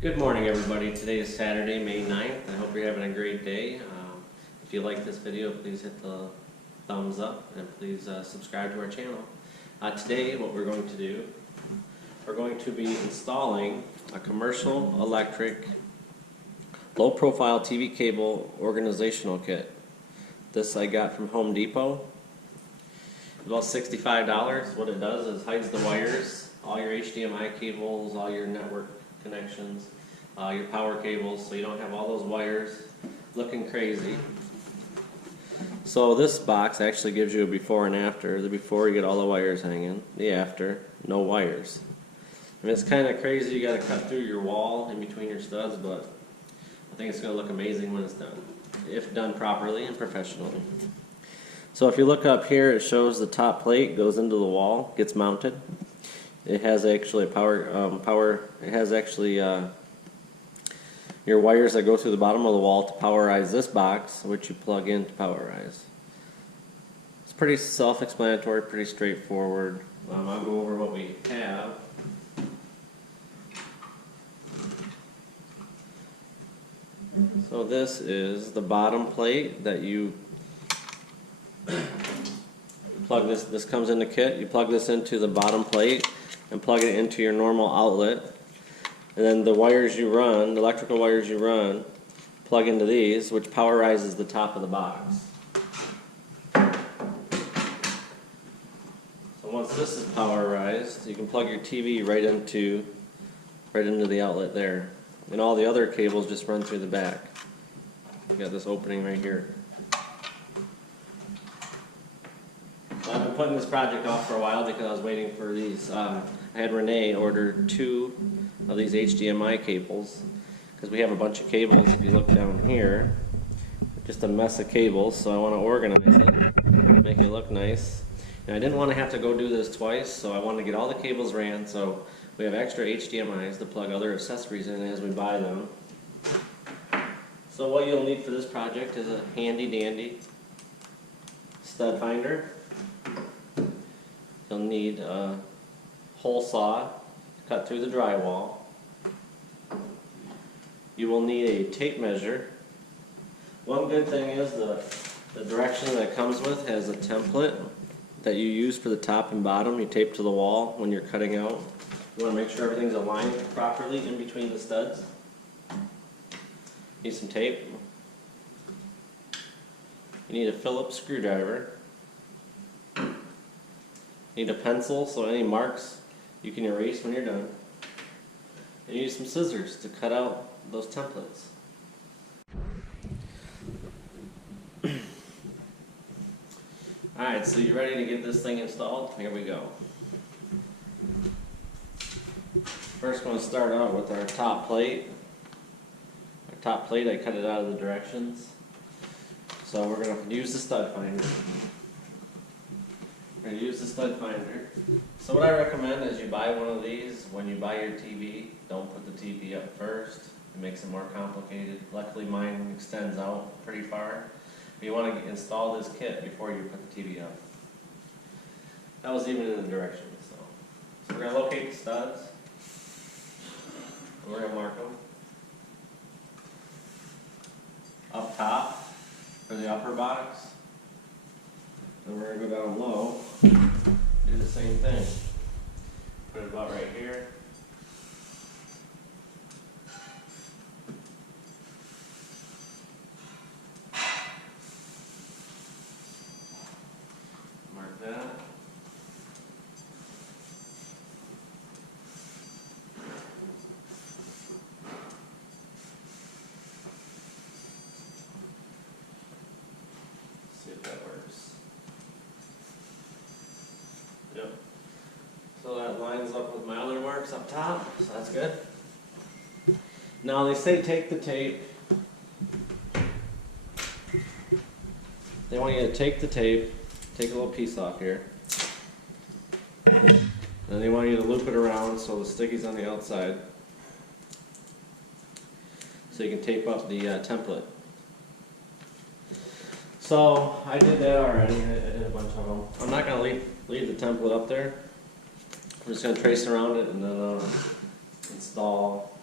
Good morning, everybody. Today is Saturday, May 9th. I hope you're having a great day. If you like this video, please hit the thumbs up and please subscribe to our channel. Today, what we're going to do, we're going to be installing a commercial electric low profile TV cable organizational kit. This I got from Home Depot. About $65. What it does is hides the wires, all your HDMI cables, all your network connections, your power cables, so you don't have all those wires looking crazy. So this box actually gives you a before and after. The before, you get all the wires hanging. The after, no wires. And it's kind of crazy, you got to cut through your wall in between your studs, but I think it's going to look amazing when it's done, if done properly and professionally. So if you look up here, it shows the top plate goes into the wall, gets mounted. It has actually your wires that go through the bottom of the wall to powerize this box, which you plug in to powerize. It's pretty self-explanatory, pretty straightforward. I'll go over what we have. So this is the bottom plate that you plug this. This comes in the kit. You plug this into the bottom plate and plug it into your normal outlet. And then the wires you run, the electrical wires you run, plug into these, which powerizes the top of the box. So once this is powerized, you can plug your TV right into the outlet there. And all the other cables just run through the back. You got this opening right here. So I've been putting this project off for a while because I was waiting for these. I had Renee order 2 of these HDMI cables because we have a bunch of cables. If you look down here, just a mess of cables, so I want to organize it, make it look nice. And I didn't want to have to go do this twice, so I wanted to get all the cables ran, so we have extra HDMIs to plug other accessories in as we buy them. So what you'll need for this project is a handy dandy stud finder. You'll need a hole saw to cut through the drywall. You will need a tape measure. One good thing is the direction that it comes with has a template that you use for the top and bottom. You tape to the wall when you're cutting out. You want to make sure everything's aligned properly in between the studs. Need some tape. You need a Phillips screwdriver. You need a pencil, so any marks you can erase when you're done. And you need some scissors to cut out those templates. Alright, so you ready to get this thing installed? Here we go. First, we're going to start out with our top plate. Our top plate, I cut it out of the directions. So we're going to use the stud finder. We're going to use the stud finder. So what I recommend is you buy one of these. When you buy your TV, don't put the TV up first. It makes it more complicated. Luckily mine extends out pretty far. But you want to install this kit before you put the TV up. That was even in the directions. So we're going to locate the studs. We're going to mark them. Up top for the upper box. Then we're going to go down low, do the same thing. Put it about right here. Mark that. See if that works. Yep. So that lines up with my other marks up top, so that's good. Now they say take the tape. They want you to take the tape, take a little piece off here. And they want you to loop it around so the sticky's on the outside. So you can tape up the template. So I did that already. I did a bunch of them. I'm not going to leave the template up there. I'm just going to trace around it and then install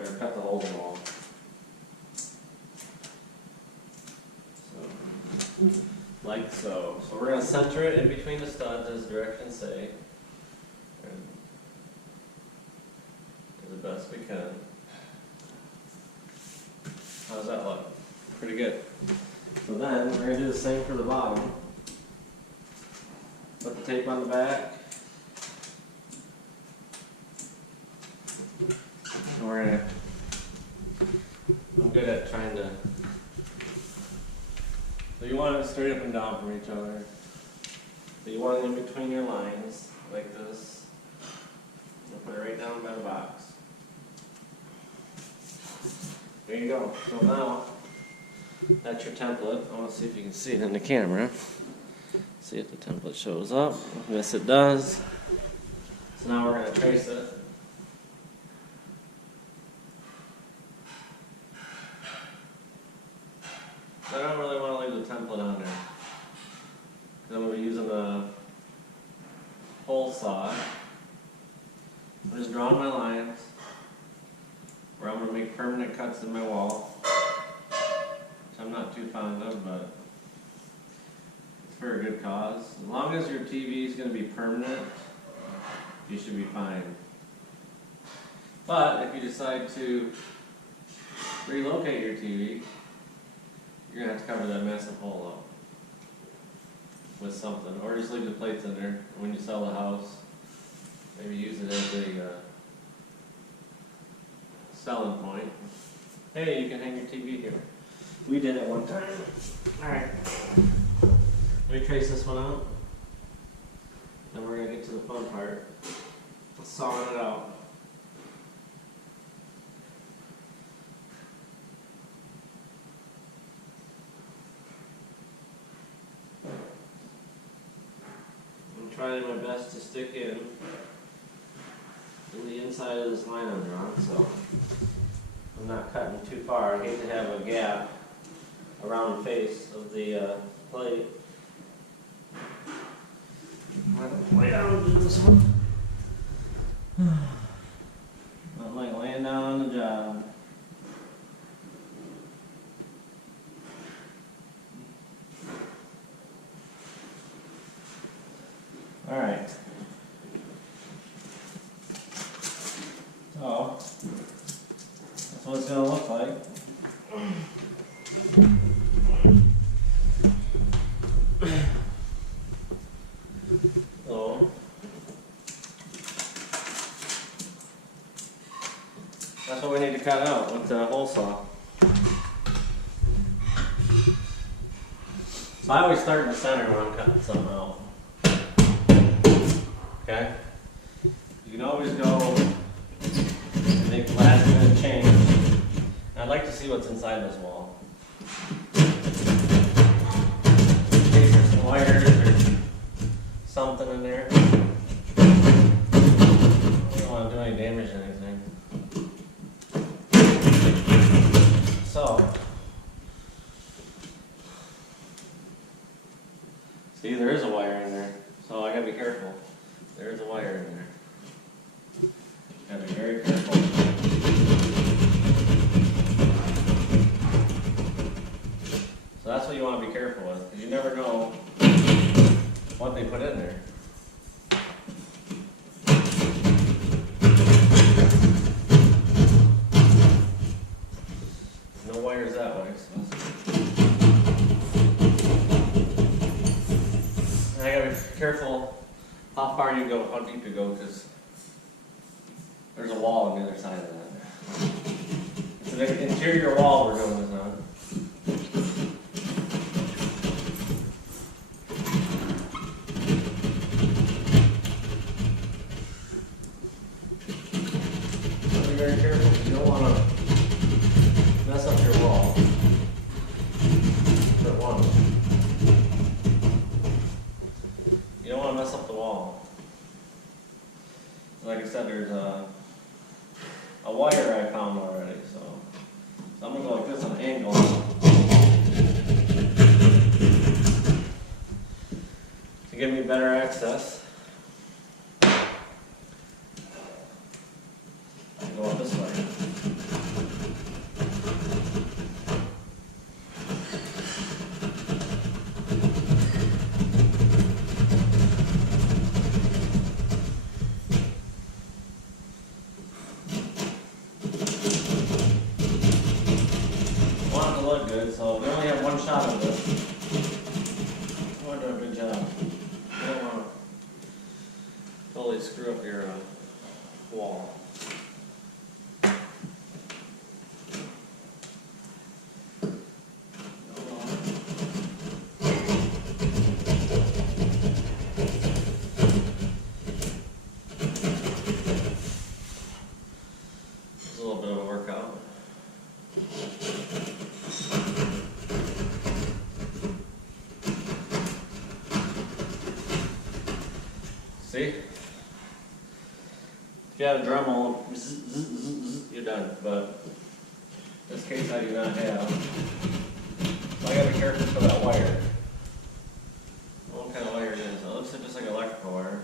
or cut the holes in the wall. So, like so. So we're going to center it in between the studs as directions say. And do the best we can. How's that look? Pretty good. So then we're going to do the same for the bottom. Put the tape on the back. And we're going to, I'm good at trying to, so you want it straight up and down from each other. So you want it in between your lines, like this. And put it right down by the box. There you go. So now, that's your template. I want to see if you can see it in the camera. See if the template shows up. Yes, it does. So now we're going to trace it. I don't really want to leave the template on there. Because I'm going to be using a hole saw. I'm just drawing my lines where I'm going to make permanent cuts in my wall. Which I'm not too fond of, but it's for a good cause. As long as your TV is going to be permanent, you should be fine. But if you decide to relocate your TV, you're going to have to cover that massive hole up with something. Or just leave the plates in there. When you sell the house, maybe use it as a selling point. Hey, you can hang your TV here. We did it one time. Alright. Let me trace this one out. Then we're going to get to the fun part. Sawing it out. I'm trying my best to stick in the inside of this line I'm drawing, so I'm not cutting too far. I hate to have a gap around the face of the plate. I'm going to lay down and do this one. Not like laying down on the job. Alright. So, that's what it's going to look like. So, that's what we need to cut out with the hole saw. So I always start in the center when I'm cutting something out. Okay? You can always go and make a last minute change. And I'd like to see what's inside this wall. In case there's some wires or something in there. I don't want to do any damage to anything. So, see, there is a wire in there. So I gotta be careful. There's a wire in there. Gotta be very careful. So that's what you want to be careful with, because you never know what they put in there. No wires that way, so and I gotta be careful how far you go, how deep you go, because there's a wall on the other side of that. It's an interior wall we're doing this on. So be very careful. You don't want to mess up your wall. For one. You don't want to mess up the wall. Like I said, there's a wire I found already, so I'm going to go like this on an angle. To give me better access. Go up this way. bottom of this. I want to do a good job. You don't want to totally screw up your wall. It's a little bit of a workout. See? If you had a Dremel, you're done. But in this case, I do not have. So I gotta be careful for that wire. What kind of wire it is? It looks just like electrical wire.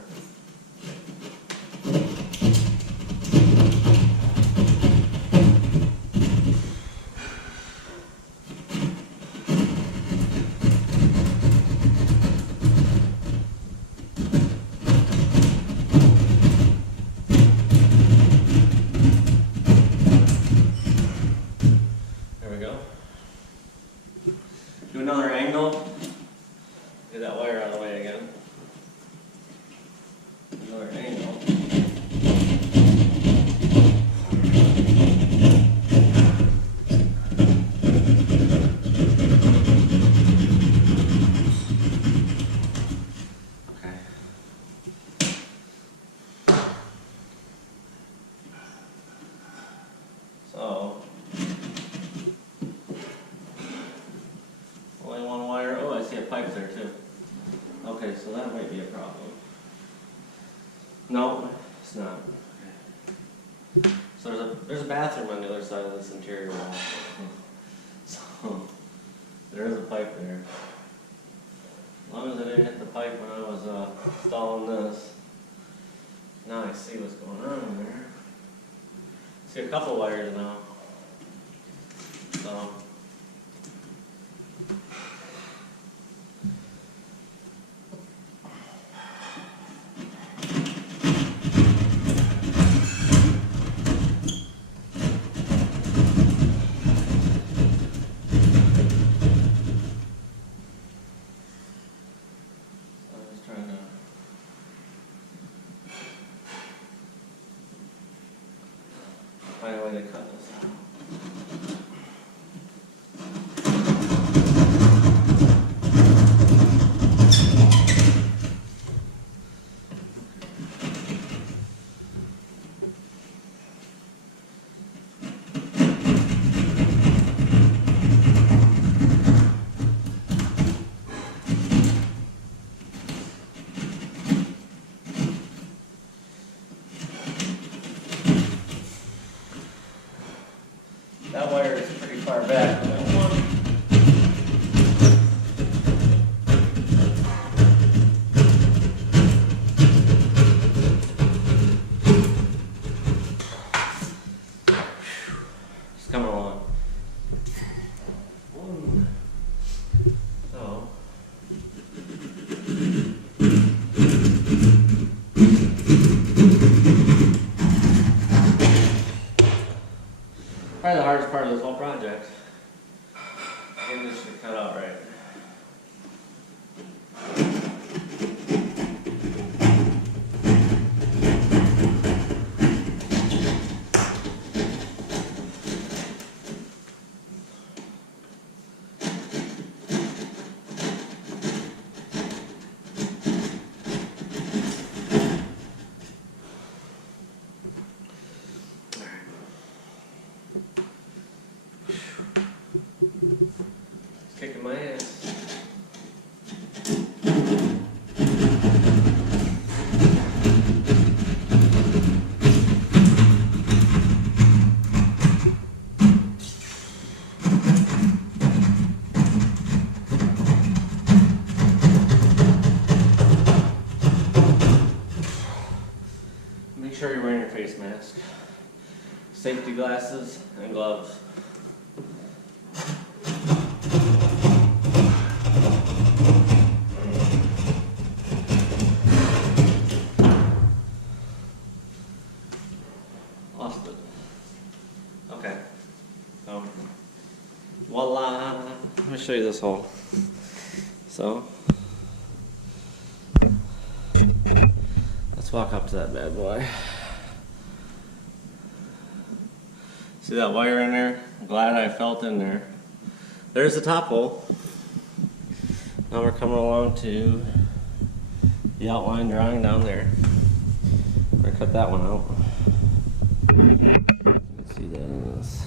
Do another angle. Get that wire out of the way again. Another angle. Okay. So. Only one wire. Oh, I see a pipe there too. Okay, so that might be a problem. No, it's not. Okay. So there's a bathroom on the other side of this interior wall. So there is a pipe there. As long as I didn't hit the pipe when I was installing this. Now I see what's going on in there. See a couple wires now. So. Find a way to cut this out. That wire is pretty far back. It's coming along. So. Probably the hardest part of this whole project. Getting this shit cut out right. Kicking my ass. Make sure you're wearing your face mask, safety glasses, and gloves. Lost it. Okay. So, voila. Let me show show you this hole. So, let's walk up to that bad boy. See that wire in there? I'm glad I felt in there. There's the top hole. Now we're coming along to the outline drawing down there. We're gonna cut that one out. Let's see that in this.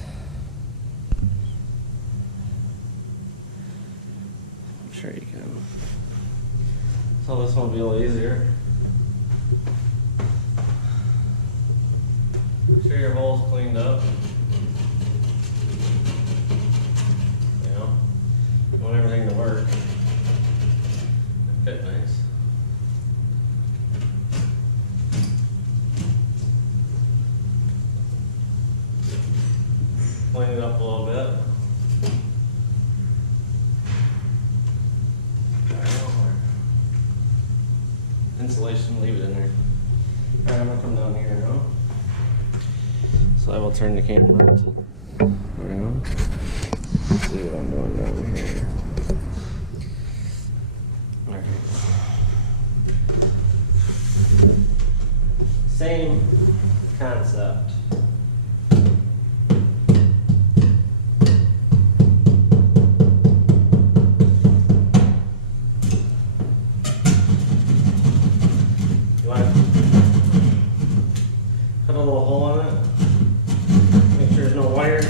I'm sure you can. So this one will be a little easier. Make sure your hole's cleaned up. You know, you want everything to work. Fit nice. Clean it up a little bit. Insulation, leave it in there. Alright, I'm gonna come down here now. So I will turn the camera to around. Let's see what I'm doing down here. Alright. Same concept. You want to cut a little hole in it. Make sure there's no wires.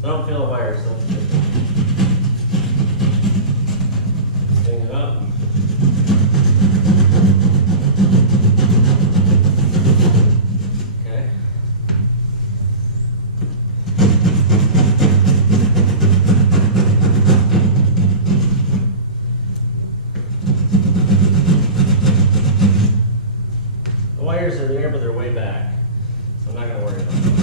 I don't feel a wire, so hang it up. Okay. The wires are there, but they're way back, so I'm not going to worry about them.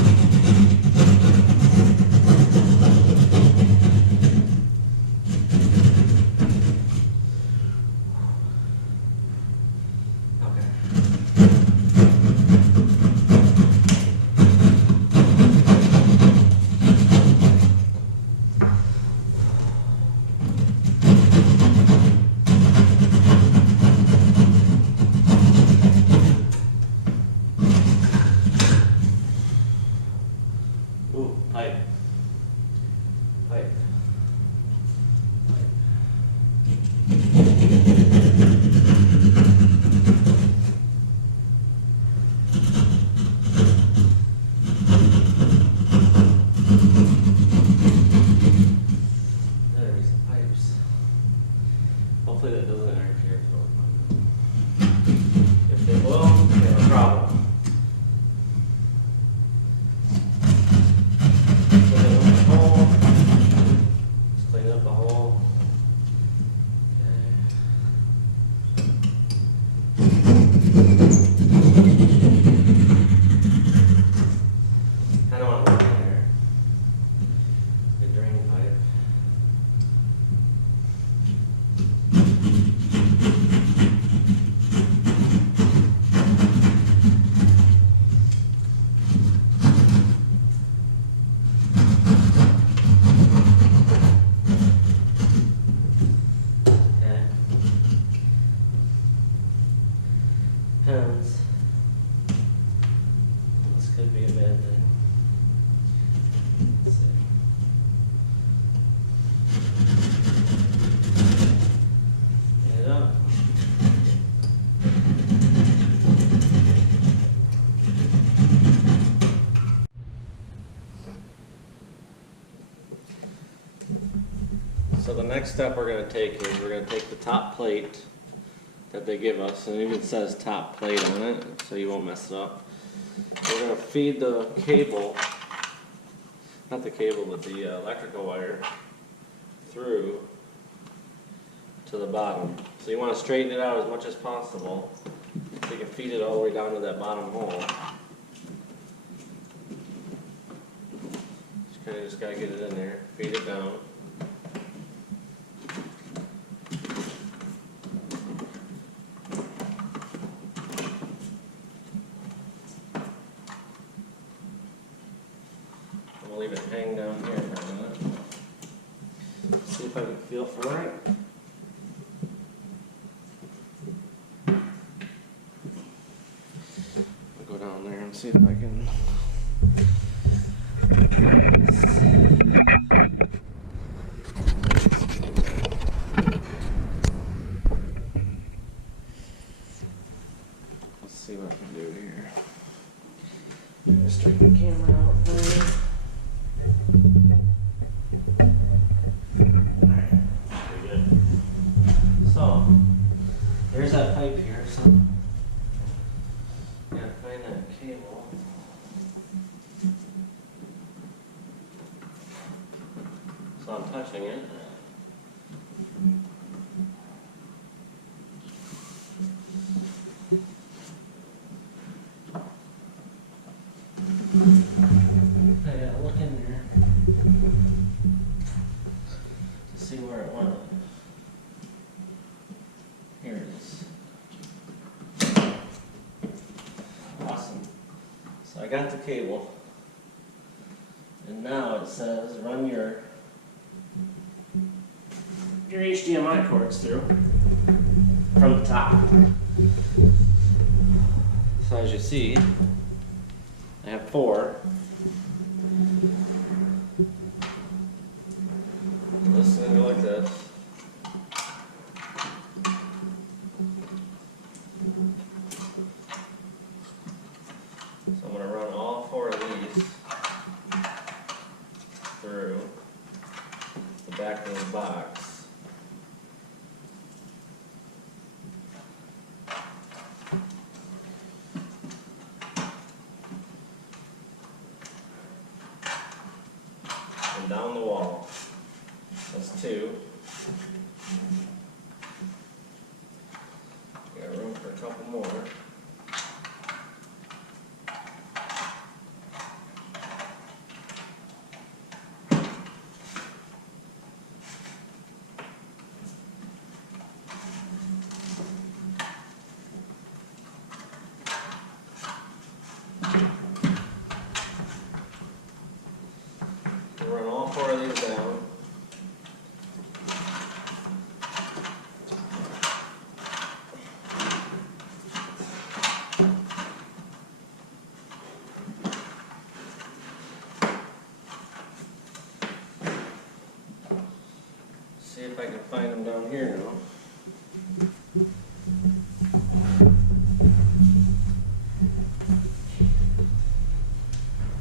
could be a bad thing. Let's see. Get it up. So the next step we're going to take is we're going to take the top plate that they give us, and it even says top plate on it, so you won't mess it up. We're going to feed the cable, not the cable, but the electrical wire through to the bottom. So you want to straighten it out as much as possible so you can feed it all the way down to that bottom hole. Just got to get it in there, feed it down. I'm going to leave it hang down here for a minute. See if I can feel for right. I'll go down there and see if I can. Let's see what I can do here. I'm gonna straighten the camera out for you. Alright, pretty good. So, there's that pipe here, so gotta find that cable. So I'm touching it. I gotta look in there to see where it went. Here it is. Awesome. So I got the cable, and now it says run your HDMI cords through from the top. So as you see, I have 4. This is going to go like this. So I'm going to run all 4 of these through the back of the box. And down the wall. That's 2. Got room for a couple more. Run all 4 of these down. See if I can find them down here now.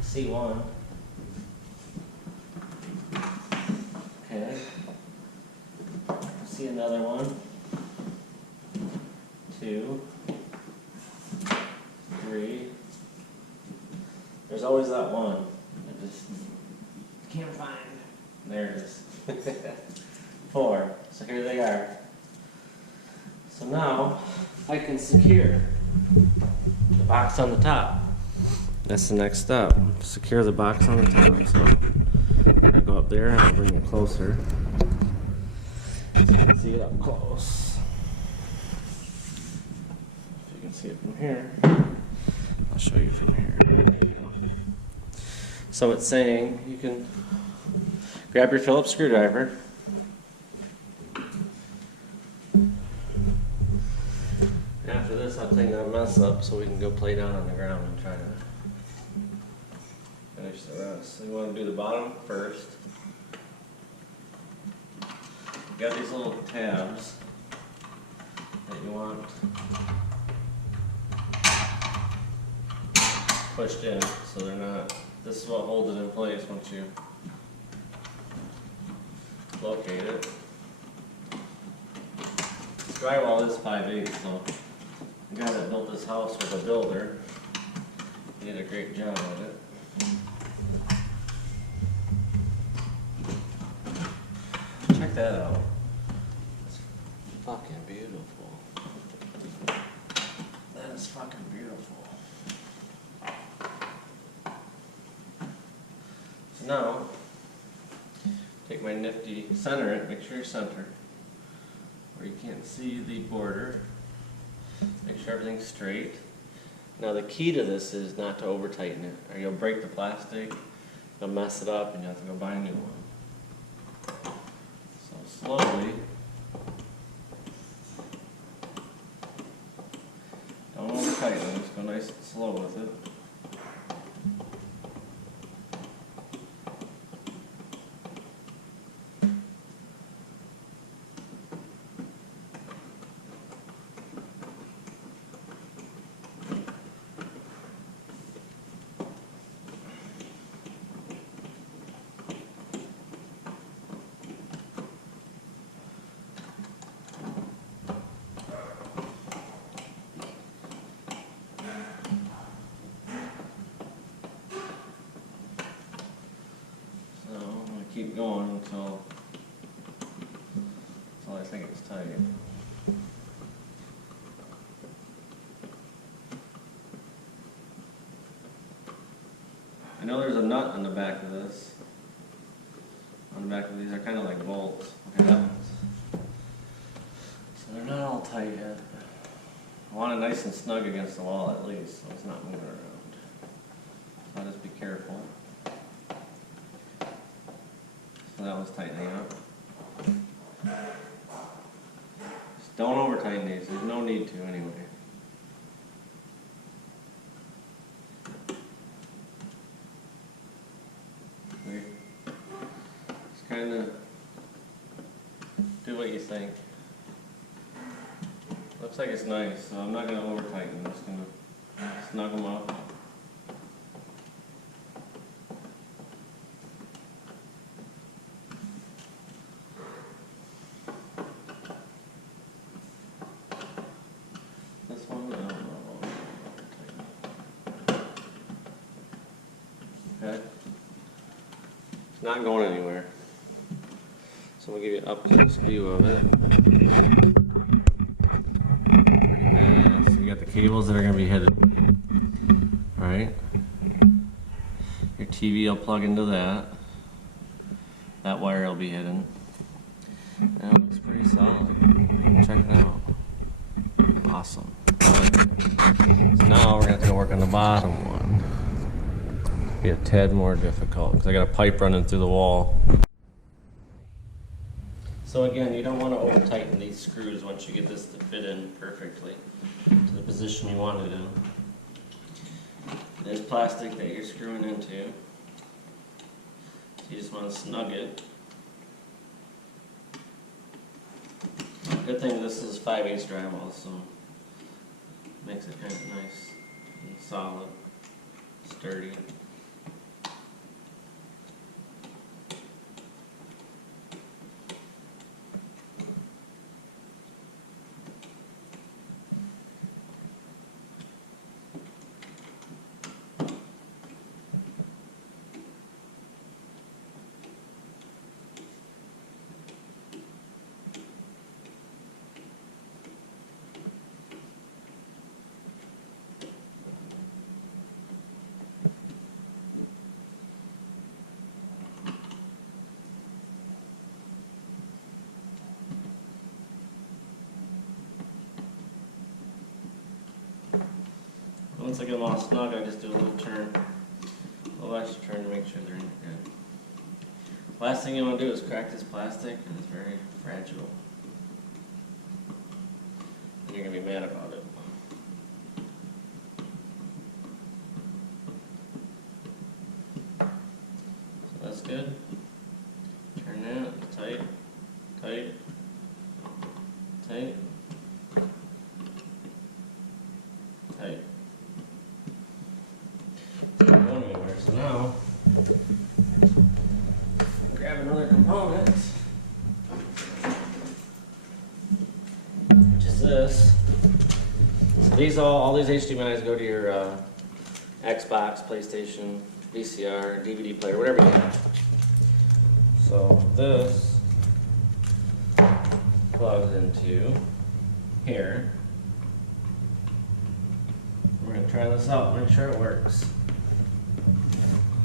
See one. Okay. See another one. 2. 3. There's always that one. I just can't find. There it is. 4. So here they are. So now I can secure the box on the top. That's the next step. Secure the box on the top. So I go up there and I'll bring it closer. So you can see it up close. If you can see it from here, I'll show you from here. There you go. So it's saying you can grab your Phillips screwdriver. After this, I'll clean that mess up so we can go play down on the ground and try to finish the rest. So you want to do the bottom first. You got these little tabs that you want pushed in so they're not, this is what holds it in place once you locate it. This drywall is 5/8, so the guy that built this house was a builder. He did a great job of it. Check that out. It's fucking beautiful. That is fucking beautiful. So now, take my nifty, center it, make sure you're centered, where you can't see the border. Make sure everything's straight. Now the key to this is not to over tighten it, or you'll break the plastic, you'll mess it up, and you have to go buy a new one. So slowly, don't over tighten it, just go nice and slow with it. Keep going until I think it's tight. I know there's a nut on the back of this. On the back of these are kind of like bolts. Okay, that one's. So they're not all tight yet. I want it nice and snug against the wall at least, so it's not moving around. So I'll just be careful. So that one's tightening up. Just don't over tighten these, there's no need to anyway. Just kind of do what you think. Looks like it's nice, so I'm not going to over tighten, I'm just going to snug them up. Okay. It's not going anywhere. So we'll give you an up close view of it. Pretty badass. So you got the cables that are going to be hidden. Alright. Your TV will plug into that. That wire will be hidden. That looks pretty solid. Check it out. Awesome. So now we're going to have to go work on the bottom one. Be a tad more difficult because I got a pipe running through the wall. So again, you don't want to over tighten these screws once you get this to fit in perfectly to the position you want it in. There's plastic that you're screwing into. So you just want to snug it. Good thing this is 5/8 drywall, so it makes it kind of nice and solid, sturdy. Once I get them all snug, I just do a little turn, a little extra turn to make sure they're in good. Last thing you want to do is crack this plastic, and it's very fragile. And you're going to be mad about it. good. Turn that, tight, tight, tight, tight. It's not going anywhere, so now, grab another component, which is this. So these all these HDMI's go to your Xbox, PlayStation, VCR, DVD player, whatever you have. So this plugs into here. We're going to try this out, make sure it works.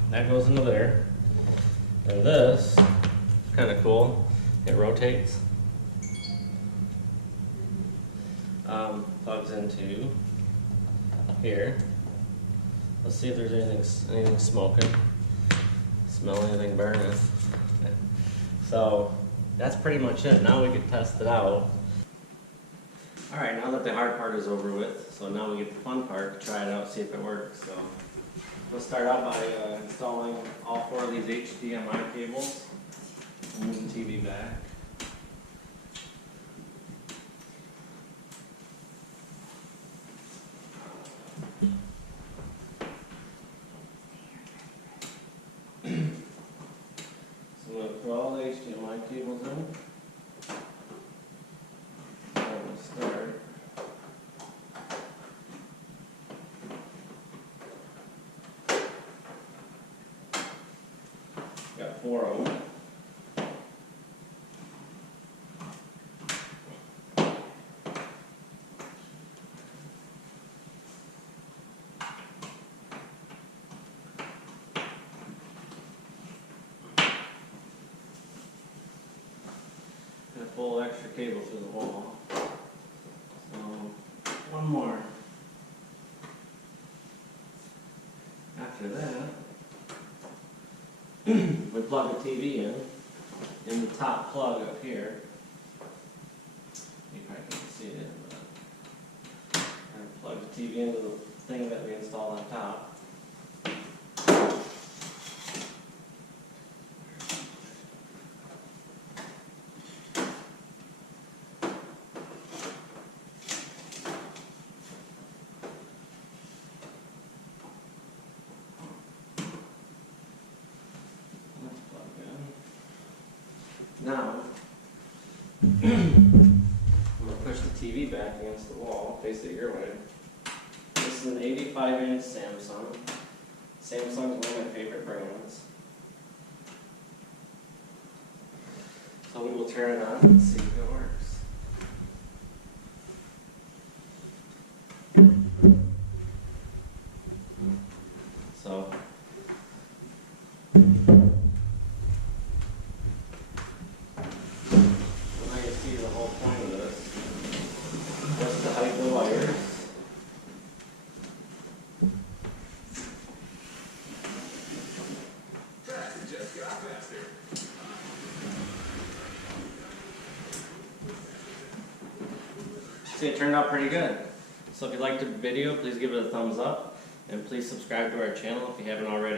That goes into there. And this is kind of cool. It rotates. Plugs into here. Let's see if there's anything smoking. Smell anything burning. So that's pretty much it. Now we can test it out. Alright, now that the hard part is over with, so now we get the fun part, try it out, see if it works. So we'll start out by installing all 4 of these HDMI cables. Move the TV back. So I'm going to put all the HDMI cables in. I'm going to start. Got 4 of them. And pull extra cable through the wall. So, one more. After that, we plug the TV in the top plug up here. You probably can't see it, but and plug the TV into the thing that we installed on top. Now, I'm going to push the TV back against the wall, face it your way. This is an 85-inch Samsung. Samsung's one of my favorite brands. So we will turn it on and see if it works. So, see, it turned out pretty good. So if you liked the video, please give it a thumbs up, and please subscribe to our channel if you haven't already.